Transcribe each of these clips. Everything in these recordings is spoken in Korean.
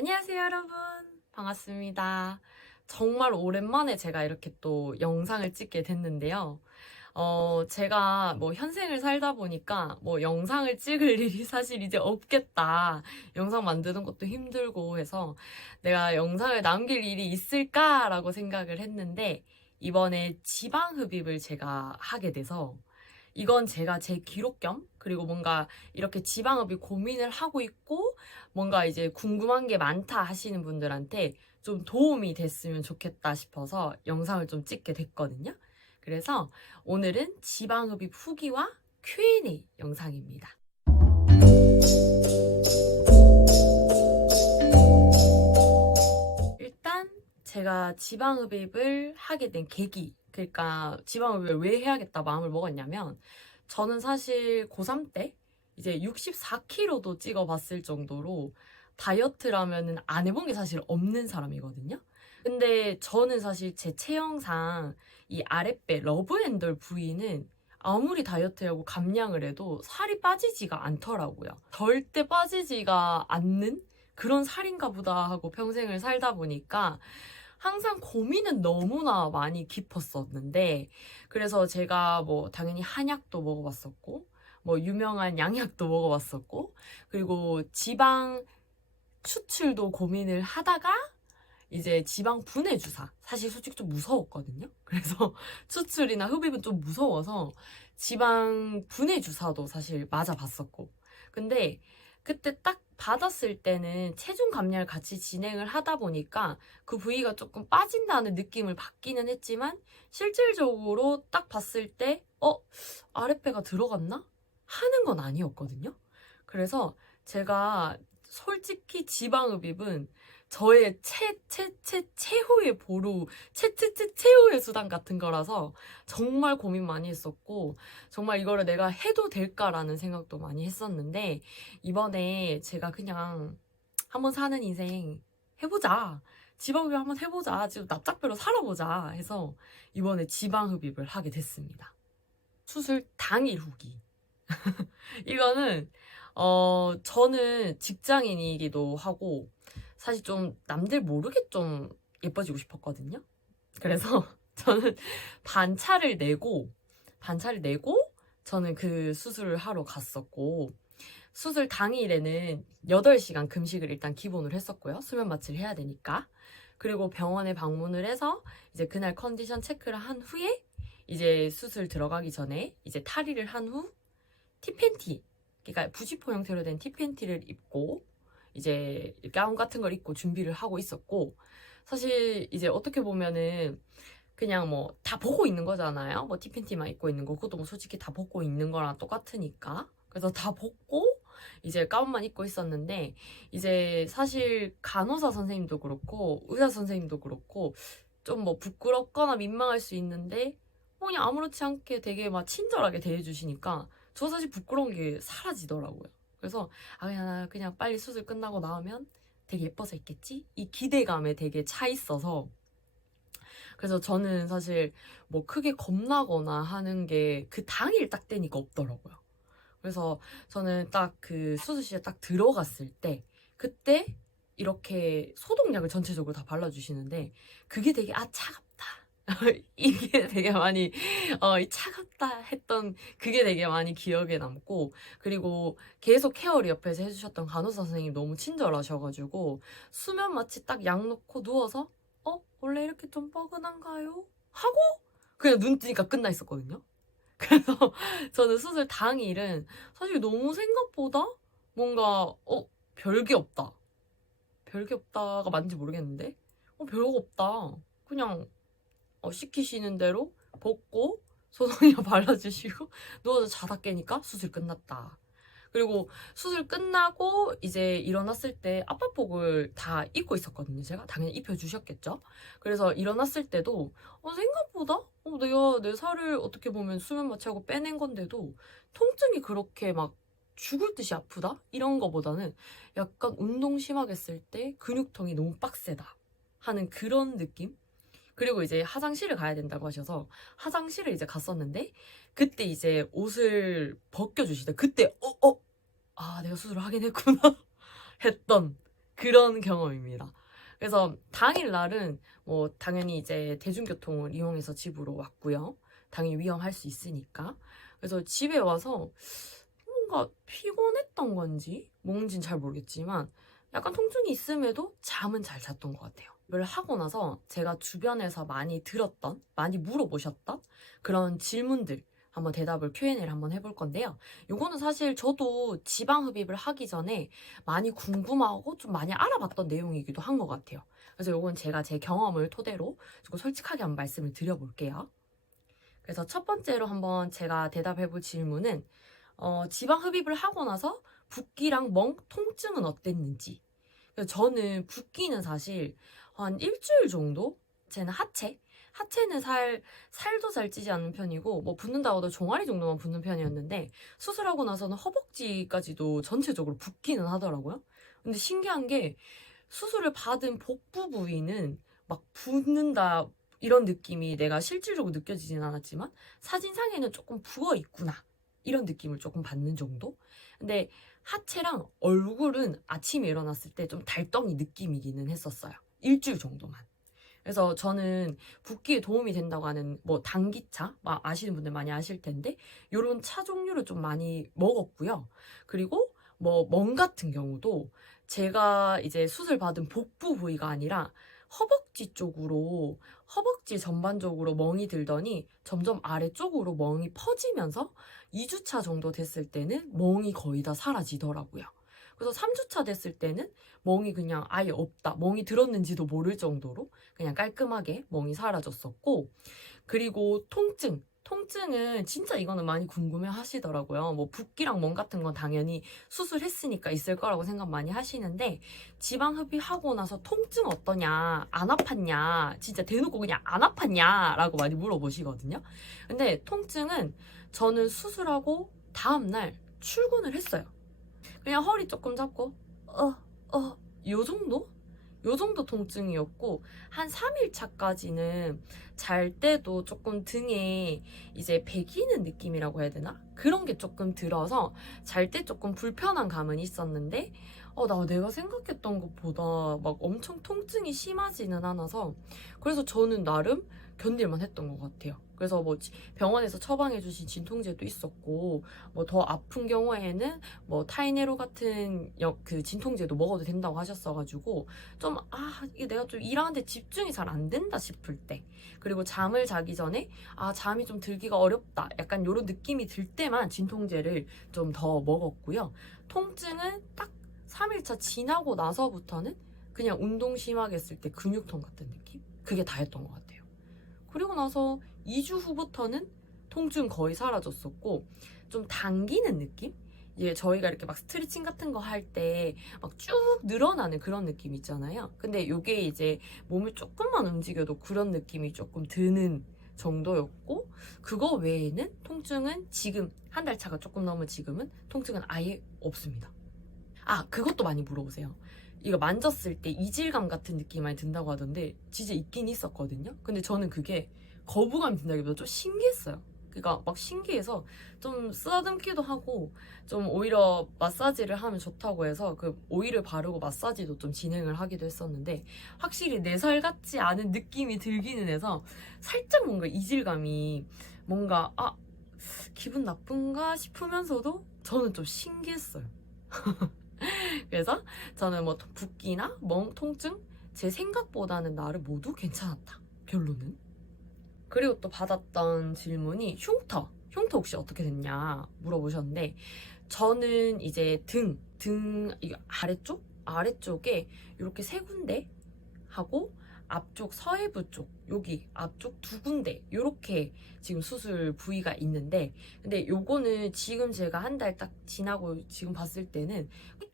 안녕하세요, 여러분. 반갑습니다. 정말 오랜만에 제가 이렇게 또 영상을 찍게 됐는데요. 제가 뭐 현생을 살다 보니까 뭐 영상을 찍을 일이 사실 이제 없겠다. 영상 만드는 것도 힘들고 해서 내가 영상을 남길 일이 있을까라고 생각을 했는데 이번에 지방 흡입을 제가 하게 돼서 이건 제가 제 기록 겸 그리고 뭔가 이렇게 지방흡입 고민을 하고 있고 뭔가 이제 궁금한 게 많다 하시는 분들한테 좀 도움이 됐으면 좋겠다 싶어서 영상을 좀 찍게 됐거든요. 그래서 오늘은 지방흡입 후기와 Q&A 영상입니다. 일단 제가 지방흡입을 하게 된 계기, 그러니까 지방흡입을 왜 해야겠다 마음을 먹었냐면 저는 사실 고3 때 이제 64kg도 찍어봤을 정도로 다이어트라면은 안 해본 게 사실 없는 사람이거든요. 근데 저는 사실 제 체형상 이 아랫배 러브핸들 부위는 아무리 다이어트하고 감량을 해도 살이 빠지지가 않더라고요. 절대 빠지지가 않는 그런 살인가 보다 하고 평생을 살다 보니까 항상 고민은 너무나 많이 깊었었는데, 그래서 제가 뭐 당연히 한약도 먹어봤었고 뭐 유명한 양약도 먹어봤었고, 그리고 지방 추출도 고민을 하다가 이제 지방 분해 주사, 사실 솔직히 좀 무서웠거든요. 그래서 추출이나 흡입은 좀 무서워서 지방 분해 주사도 사실 맞아봤었고, 근데 그때 딱 받았을 때는 체중 감량을 같이 진행을 하다 보니까 그 부위가 조금 빠진다는 느낌을 받기는 했지만 실질적으로 딱 봤을 때 아랫배가 들어갔나? 하는 건 아니었거든요. 그래서 제가 솔직히 지방흡입은 저의 최후의 보루, 최후의 수단 같은 거라서 정말 고민 많이 했었고, 정말 이거를 내가 해도 될까라는 생각도 많이 했었는데, 이번에 제가 그냥 한번 사는 인생 해보자. 지방흡입 한번 해보자. 지금 납작배로 살아보자 해서 이번에 지방흡입을 하게 됐습니다. 수술 당일 후기. 이거는 저는 직장인이기도 하고 사실 좀 남들 모르게 좀 예뻐지고 싶었거든요. 그래서 저는 반차를 내고 저는 그 수술을 하러 갔었고, 수술 당일에는 8시간 금식을 일단 기본으로 했었고요. 수면 마취를 해야 되니까. 그리고 병원에 방문을 해서 이제 그날 컨디션 체크를 한 후에 이제 수술 들어가기 전에 이제 탈의를 한 후 티팬티, 그러니까 부지포 형태로 된 티팬티를 입고 이제 가운 같은 걸 입고 준비를 하고 있었고, 사실 이제 어떻게 보면은 그냥 뭐 다 보고 있는 거잖아요. 뭐 티팬티만 입고 있는 거, 그것도 뭐 솔직히 다 벗고 있는 거랑 똑같으니까. 그래서 다 벗고 이제 가운만 입고 있었는데, 이제 사실 간호사 선생님도 그렇고 의사 선생님도 그렇고 좀 뭐 부끄럽거나 민망할 수 있는데 그냥 아무렇지 않게 되게 막 친절하게 대해주시니까 저 사실 부끄러운 게 사라지더라고요. 그래서 그냥 빨리 수술 끝나고 나오면 되게 예뻐서 있겠지? 이 기대감에 되게 차 있어서, 그래서 저는 사실 뭐 크게 겁나거나 하는 게 그 당일 딱 되니까 없더라고요. 그래서 저는 딱 그 수술실에 딱 들어갔을 때 그때 이렇게 소독약을 전체적으로 다 발라주시는데 그게 되게 차갑다. 이게 되게 많이 이 차갑다 했던 그게 되게 많이 기억에 남고, 그리고 계속 케어를 옆에서 해주셨던 간호사 선생님 너무 친절하셔가지고 수면 마취 딱 약 놓고 누워서 원래 이렇게 좀 뻐근한가요? 하고 그냥 눈 뜨니까 끝나 있었거든요. 그래서 저는 수술 당일은 사실 너무 생각보다 뭔가 별게 없다. 별게 없다가 맞는지 모르겠는데 별거 없다. 그냥 시키시는 대로 벗고 소독약 발라주시고 누워서 자다 깨니까 수술 끝났다. 그리고 수술 끝나고 이제 일어났을 때 압박복을 다 입고 있었거든요. 제가 당연히 입혀주셨겠죠. 그래서 일어났을 때도 생각보다 내가 내 살을 어떻게 보면 수면 마취하고 빼낸 건데도 통증이 그렇게 막 죽을 듯이 아프다? 이런 거보다는 약간 운동 심하게 했을 때 근육통이 너무 빡세다 하는 그런 느낌? 그리고 이제 화장실을 가야 된다고 하셔서 화장실을 이제 갔었는데 그때 이제 옷을 벗겨주시다. 그때 내가 수술을 하긴 했구나 했던 그런 경험입니다. 그래서 당일날은 뭐 당연히 이제 대중교통을 이용해서 집으로 왔고요. 당연히 위험할 수 있으니까. 그래서 집에 와서 뭔가 피곤했던 건지 뭔진 잘 모르겠지만 약간 통증이 있음에도 잠은 잘 잤던 것 같아요. 이걸 하고 나서 제가 주변에서 많이 들었던, 많이 물어보셨던 그런 질문들 한번 대답을 Q&A를 한번 해볼 건데요. 요거는 사실 저도 지방 흡입을 하기 전에 많이 궁금하고 좀 많이 알아봤던 내용이기도 한 것 같아요. 그래서 요건 제가 제 경험을 토대로 조금 솔직하게 한번 말씀을 드려볼게요. 그래서 첫 번째로 한번 제가 대답해볼 질문은 지방 흡입을 하고 나서 붓기랑 멍, 통증은 어땠는지. 저는 붓기는 사실 한 일주일 정도? 쟤는 하체는 살도 잘 찌지 않는 편이고, 뭐 붓는다고 해도 종아리 정도만 붓는 편이었는데, 수술하고 나서는 허벅지까지도 전체적으로 붓기는 하더라고요. 근데 신기한 게, 수술을 받은 복부 부위는 막 붓는다, 이런 느낌이 내가 실질적으로 느껴지진 않았지만, 사진상에는 조금 부어 있구나. 이런 느낌을 조금 받는 정도? 근데 하체랑 얼굴은 아침에 일어났을 때 좀 달덩이 느낌이기는 했었어요. 일주일 정도만. 그래서 저는 붓기에 도움이 된다고 하는 뭐 당기차 아시는 분들 많이 아실 텐데 요런 차 종류를 좀 많이 먹었고요. 그리고 뭐 멍 같은 경우도 제가 이제 수술 받은 복부 부위가 아니라 허벅지 쪽으로 허벅지 전반적으로 멍이 들더니 점점 아래쪽으로 멍이 퍼지면서 2주차 정도 됐을 때는 멍이 거의 다 사라지더라고요. 그래서 3주차 됐을 때는 멍이 그냥 아예 없다. 멍이 들었는지도 모를 정도로 그냥 깔끔하게 멍이 사라졌었고, 그리고 통증은 진짜 이거는 많이 궁금해 하시더라고요. 뭐 붓기랑 멍 같은 건 당연히 수술했으니까 있을 거라고 생각 많이 하시는데 지방 흡입하고 나서 통증 어떠냐, 안 아팠냐, 진짜 대놓고 그냥 안 아팠냐 라고 많이 물어보시거든요. 근데 통증은 저는 수술하고 다음날 출근을 했어요. 그냥 허리 조금 잡고 요 정도? 요 정도 통증이었고 한 3일 차까지는 잘 때도 조금 등에 이제 배기는 느낌이라고 해야 되나? 그런 게 조금 들어서 잘 때 조금 불편한 감은 있었는데 내가 생각했던 것보다 막 엄청 통증이 심하지는 않아서 그래서 저는 나름 견딜만 했던 것 같아요. 그래서 뭐 병원에서 처방해주신 진통제도 있었고 뭐 더 아픈 경우에는 뭐 타이네로 같은 그 진통제도 먹어도 된다고 하셨어가지고 좀 이게 내가 좀 일하는데 집중이 잘 안 된다 싶을 때 그리고 잠을 자기 전에 잠이 좀 들기가 어렵다 약간 이런 느낌이 들 때만 진통제를 좀 더 먹었고요. 통증은 딱 3일차 지나고 나서부터는 그냥 운동 심하게 했을 때 근육통 같은 느낌? 그게 다였던 것 같아요. 그리고 나서 2주 후부터는 통증 거의 사라졌었고 좀 당기는 느낌? 이제 저희가 이렇게 막 스트레칭 같은 거 할 때 막 쭉 늘어나는 그런 느낌 있잖아요. 근데 요게 이제 몸을 조금만 움직여도 그런 느낌이 조금 드는 정도였고 그거 외에는 통증은 지금 한 달 차가 조금 넘은 지금은 통증은 아예 없습니다. 그것도 많이 물어보세요. 이거 만졌을 때 이질감 같은 느낌이 많이 든다고 하던데 진짜 있긴 있었거든요. 근데 저는 그게 거부감이 든다기보다 좀 신기했어요. 그러니까 막 신기해서 좀 쓰다듬기도 하고 좀 오히려 마사지를 하면 좋다고 해서 그 오일을 바르고 마사지도 좀 진행을 하기도 했었는데 확실히 내 살 같지 않은 느낌이 들기는 해서 살짝 뭔가 이질감이 뭔가 기분 나쁜가 싶으면서도 저는 좀 신기했어요. 그래서 저는 뭐 붓기나 멍, 통증 제 생각보다는 나를 모두 괜찮았다. 결론은. 그리고 또 받았던 질문이 흉터 혹시 어떻게 됐냐 물어보셨는데 저는 이제 이 아래쪽에 이렇게 세 군데 하고 앞쪽 서해부 쪽 여기 앞쪽 두 군데 이렇게 지금 수술 부위가 있는데 근데 요거는 지금 제가 한 달 딱 지나고 지금 봤을 때는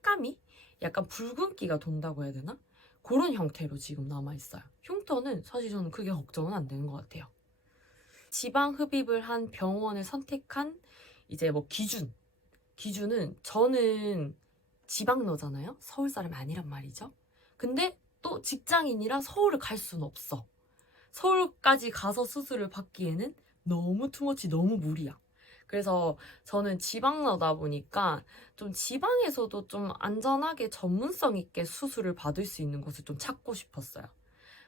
색감이 약간 붉은기가 돈다고 해야 되나? 그런 형태로 지금 남아있어요. 흉터는 사실 저는 크게 걱정은 안 되는 것 같아요. 지방 흡입을 한 병원을 선택한 이제 뭐 기준은 저는 지방러잖아요. 서울 사람이 아니란 말이죠. 근데 또 직장인이라 서울을 갈 수는 없어. 서울까지 가서 수술을 받기에는 너무 투머치 너무 무리야. 그래서 저는 지방러다 보니까 좀 지방에서도 좀 안전하게 전문성 있게 수술을 받을 수 있는 곳을 좀 찾고 싶었어요.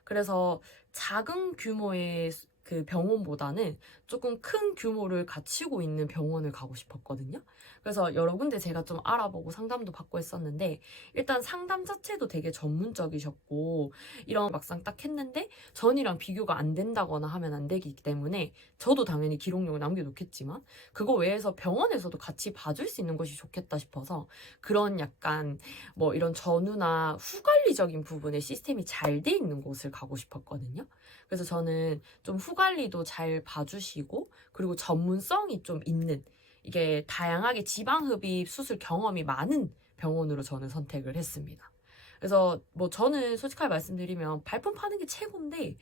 그래서 작은 규모의 그 병원보다는 조금 큰 규모를 갖추고 있는 병원을 가고 싶었거든요. 그래서 여러 군데 제가 좀 알아보고 상담도 받고 했었는데, 일단 상담 자체도 되게 전문적이셨고, 이런 막상 딱 했는데 전이랑 비교가 안 된다거나 하면 안 되기 때문에, 저도 당연히 기록용을 남겨놓겠지만 그거 외에서 병원에서도 같이 봐줄 수 있는 것이 좋겠다 싶어서, 그런 약간 뭐 이런 전후나 후관리적인 부분에 시스템이 잘 돼 있는 곳을 가고 싶었거든요. 그래서 저는 좀 후관리도 잘 봐주시고, 그리고 전문성이 좀 있는, 이게 다양하게 지방흡입 수술 경험이 많은 병원으로 저는 선택을 했습니다. 그래서 뭐 저는 솔직하게 말씀드리면 발품 파는 게 최고인데,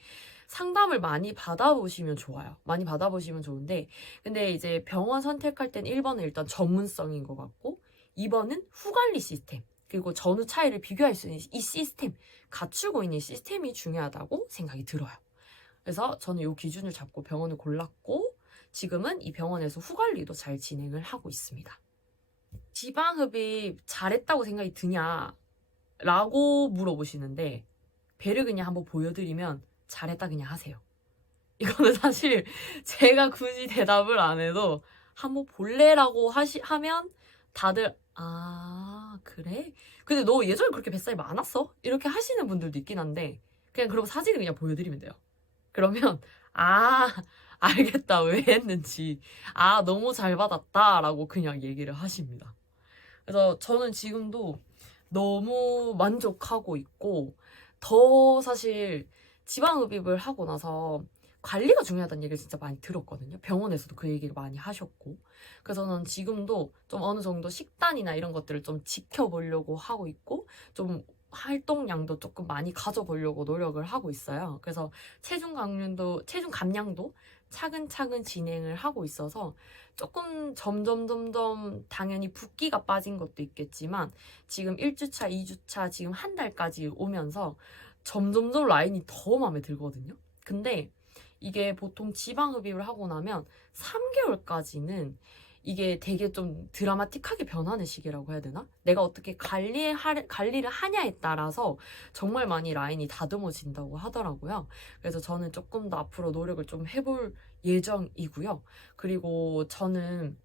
상담을 많이 받아보시면 좋아요. 많이 받아보시면 좋은데, 근데 이제 병원 선택할 땐 1번은 일단 전문성인 것 같고, 2번은 후관리 시스템, 그리고 전후 차이를 비교할 수 있는 이 시스템, 갖추고 있는 시스템이 중요하다고 생각이 들어요. 그래서 저는 이 기준을 잡고 병원을 골랐고, 지금은 이 병원에서 후관리도 잘 진행을 하고 있습니다. 지방흡입 잘했다고 생각이 드냐? 라고 물어보시는데, 배를 그냥 한번 보여드리면 잘했다 그냥 하세요. 이거는 사실 제가 굳이 대답을 안 해도 한번 볼래라고 하면 다들 아 그래? 근데 너 예전에 그렇게 뱃살이 많았어? 이렇게 하시는 분들도 있긴 한데, 그냥 그럼 사진을 그냥 보여드리면 돼요. 그러면 아 알겠다 왜 했는지, 아 너무 잘 받았다 라고 그냥 얘기를 하십니다. 그래서 저는 지금도 너무 만족하고 있고, 더 사실 지방흡입을 하고 나서 관리가 중요하다는 얘기를 진짜 많이 들었거든요. 병원에서도 그 얘기를 많이 하셨고. 그래서 저는 지금도 좀 어느 정도 식단이나 이런 것들을 좀 지켜보려고 하고 있고, 좀 활동량도 조금 많이 가져보려고 노력을 하고 있어요. 그래서 체중 감량도 차근차근 진행을 하고 있어서, 조금 점점 당연히 붓기가 빠진 것도 있겠지만, 지금 1주차, 2주차, 지금 한 달까지 오면서 점점점 라인이 더 마음에 들거든요. 근데 이게 보통 지방흡입을 하고 나면 3개월까지는 이게 되게 좀 드라마틱하게 변하는 시기라고 해야 되나? 내가 어떻게 관리를 하냐에 따라서 정말 많이 라인이 다듬어진다고 하더라고요. 그래서 저는 조금 더 앞으로 노력을 좀 해볼 예정이고요. 그리고 저는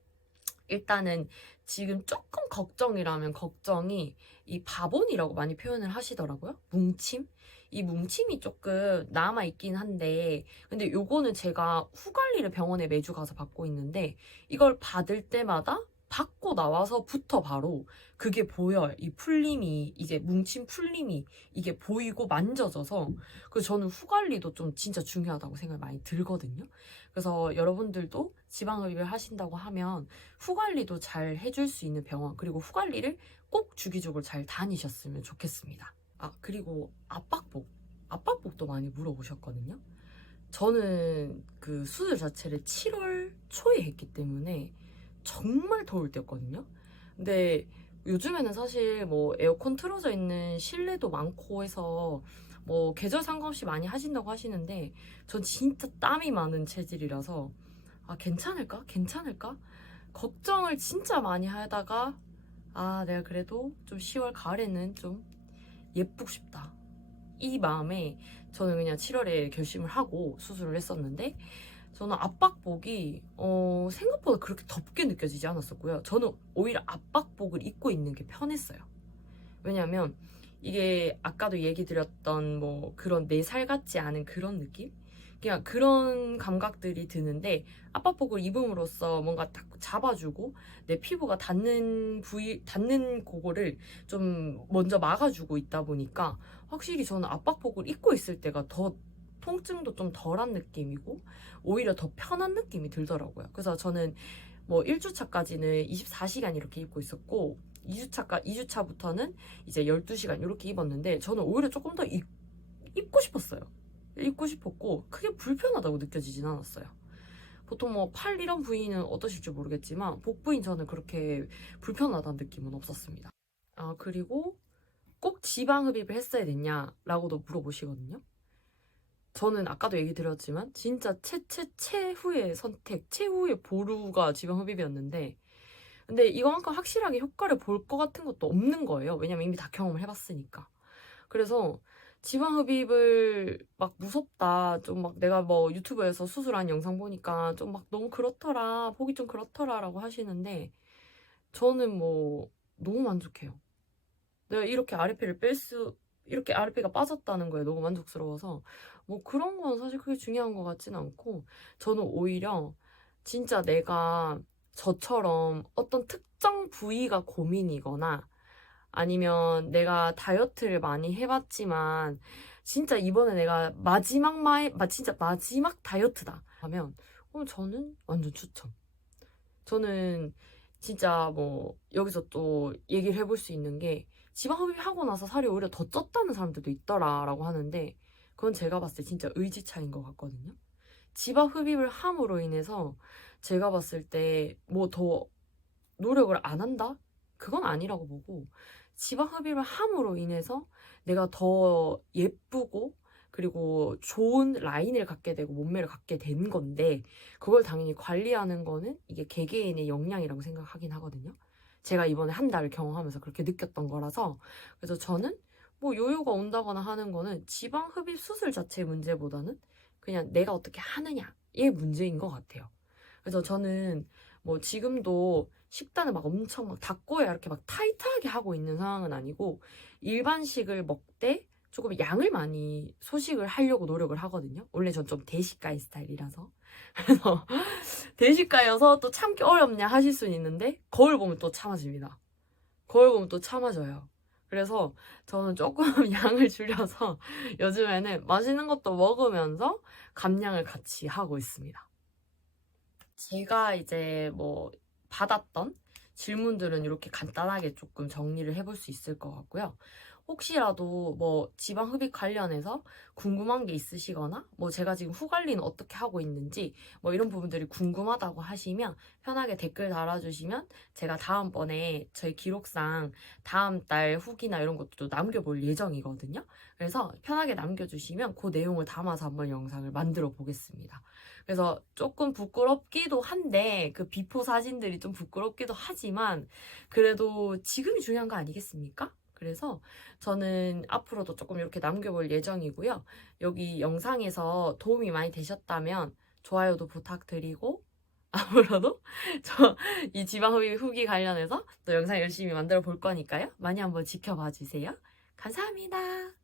일단은 지금 조금 걱정이라면 걱정이 이 바본이라고 많이 표현을 하시더라고요. 뭉침? 이 뭉침이 조금 남아있긴 한데, 근데 요거는 제가 후관리를 병원에 매주 가서 받고 있는데, 이걸 받을 때마다 받고 나와서부터 바로 그게 보여요. 이 풀림이, 이제 뭉침 풀림이 이게 보이고 만져져서, 그래서 저는 후관리도 좀 진짜 중요하다고 생각이 많이 들거든요. 그래서 여러분들도 지방흡입을 하신다고 하면 후관리도 잘 해줄 수 있는 병원, 그리고 후관리를 꼭 주기적으로 잘 다니셨으면 좋겠습니다. 아, 그리고 압박복도 많이 물어보셨거든요. 저는 그 수술 자체를 7월 초에 했기 때문에 정말 더울 때였거든요. 근데 요즘에는 사실 뭐 에어컨 틀어져 있는 실내도 많고 해서 뭐 계절 상관없이 많이 하신다고 하시는데, 전 진짜 땀이 많은 체질이라서 아 괜찮을까? 괜찮을까? 걱정을 진짜 많이 하다가, 아 내가 그래도 좀 10월 가을에는 좀 예쁘고 싶다, 이 마음에 저는 그냥 7월에 결심을 하고 수술을 했었는데, 저는 압박복이 생각보다 그렇게 덥게 느껴지지 않았었고요. 저는 오히려 압박복을 입고 있는 게 편했어요. 왜냐면 이게 아까도 얘기 드렸던 뭐 그런 내 살 같지 않은 그런 느낌? 그냥 그런 감각들이 드는데, 압박복을 입음으로써 뭔가 딱 잡아주고 내 피부가 닿는 그거를 좀 먼저 막아주고 있다 보니까, 확실히 저는 압박복을 입고 있을 때가 더 통증도 좀 덜한 느낌이고 오히려 더 편한 느낌이 들더라고요. 그래서 저는 뭐 1주차까지는 24시간 이렇게 입고 있었고, 2주차부터는 이제 12시간 이렇게 입었는데, 저는 오히려 조금 더 입고 싶었어요. 입고 싶었고 크게 불편하다고 느껴지진 않았어요. 보통 뭐 팔 이런 부위는 어떠실지 모르겠지만 복 부위는 저는 그렇게 불편하다는 느낌은 없었습니다. 아, 그리고 꼭 지방 흡입을 했어야 됐냐라고도 물어보시거든요. 저는 아까도 얘기 드렸지만 진짜 최후의 선택, 최후의 보루가 지방 흡입이었는데 근데 이거만큼 확실하게 효과를 볼 것 같은 것도 없는 거예요. 왜냐면 이미 다 경험을 해봤으니까. 그래서 지방 흡입을 막 무섭다. 좀 막 내가 뭐 유튜브에서 수술한 영상 보니까 좀 막 너무 그렇더라. 보기 좀 그렇더라. 라고 하시는데 저는 뭐 너무 만족해요. 내가 이렇게 아랫배가 빠졌다는 거에 너무 만족스러워서 뭐 그런 건 사실 그게 중요한 것 같진 않고 저는 오히려 진짜 내가 저처럼 어떤 특정 부위가 고민이거나 아니면 내가 다이어트를 많이 해봤지만 진짜 이번에 내가 진짜 마지막 다이어트다 하면 저는 완전 추천. 저는 진짜 뭐 여기서 또 얘기를 해볼 수 있는 게 지방 흡입하고 나서 살이 오히려 더 쪘다는 사람들도 있더라라고 하는데 그건 제가 봤을 때 진짜 의지 차이인 것 같거든요. 지방 흡입을 함으로 인해서 제가 봤을 때 뭐 더 노력을 안 한다? 그건 아니라고 보고 지방 흡입을 함으로 인해서 내가 더 예쁘고 그리고 좋은 라인을 갖게 되고 몸매를 갖게 된 건데 그걸 당연히 관리하는 거는 이게 개개인의 역량이라고 생각하긴 하거든요. 제가 이번에 한 달을 경험하면서 그렇게 느꼈던 거라서 그래서 저는 뭐 요요가 온다거나 하는 거는 지방 흡입 수술 자체의 문제보다는 그냥 내가 어떻게 하느냐의 문제인 것 같아요. 그래서 저는 뭐 지금도 식단을 막 엄청 막 닭고야 이렇게 막 타이트하게 하고 있는 상황은 아니고 일반식을 먹되 조금 양을 많이 소식을 하려고 노력을 하거든요. 원래 전 좀 대식가의 스타일이라서. 그래서 대식가여서 또 참기 어렵냐 하실 수는 있는데 거울 보면 또 참아집니다. 거울 보면 또 참아져요. 그래서 저는 조금 양을 줄여서 요즘에는 맛있는 것도 먹으면서 감량을 같이 하고 있습니다. 제가 이제 뭐 받았던 질문들은 이렇게 간단하게 조금 정리를 해볼 수 있을 것 같고요. 혹시라도 뭐 지방 흡입 관련해서 궁금한 게 있으시거나 뭐 제가 지금 후 관리는 어떻게 하고 있는지 뭐 이런 부분들이 궁금하다고 하시면 편하게 댓글 달아주시면 제가 다음번에 저희 기록상 다음 달 후기나 이런 것도 남겨볼 예정이거든요. 그래서 편하게 남겨주시면 그 내용을 담아서 한번 영상을 만들어 보겠습니다. 그래서 조금 부끄럽기도 한데 그 비포 사진들이 좀 부끄럽기도 하지만 그래도 지금이 중요한 거 아니겠습니까? 그래서 저는 앞으로도 조금 이렇게 남겨볼 예정이고요. 여기 영상에서 도움이 많이 되셨다면 좋아요도 부탁드리고 앞으로도 저 이 지방 흡입 후기 관련해서 또 영상 열심히 만들어 볼 거니까요. 많이 한번 지켜봐 주세요. 감사합니다.